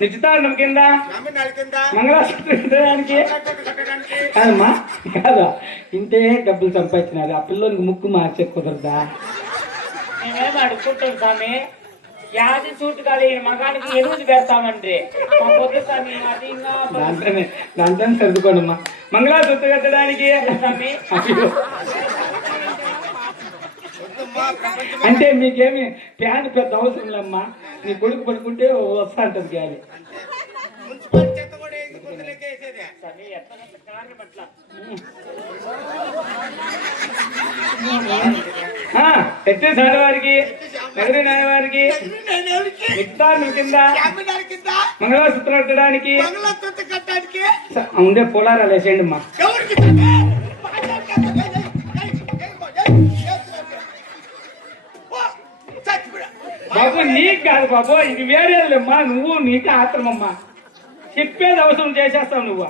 నిశ్చితార్థం కింద మంగళసూత్రం కట్టడానికి కాదమ్మా కాదా ఇంతే డబ్బులు సంపాదించినారు ఆ పిల్లోనికి ముక్కు మార్చే కుదరదా? మేమేం అడుగుతుంటాం స్వామి, యాది సూట్ కాదు మగానికి ఎరువులు పెడతామంటే మా పొద్దు స్వామి అది ఇంకా దాంట్లోనే సర్దుకోండమ్మా. మంగళసూత్రం కట్టడానికి అంటే మీకేమి ప్యాంట్ పెద్ద అవసరం లేమ్మా, నీ కొడుకు పడుకుంటే వస్తా అంటది గాలి. ఎత్తే వారికి నగరి న్యాయవారికి నిత్తాన్ని కింద మంగళసూత్రం కట్టడానికి ఉండే పోలారాలు వేసేయండి అమ్మా. బాబు నీకు కాదు బాబు, ఇది వేరేమ్మా, నువ్వు నీకే ఆత్రమమ్మా, చెప్పేది అవసరం చేసేస్తావు నువ్వు.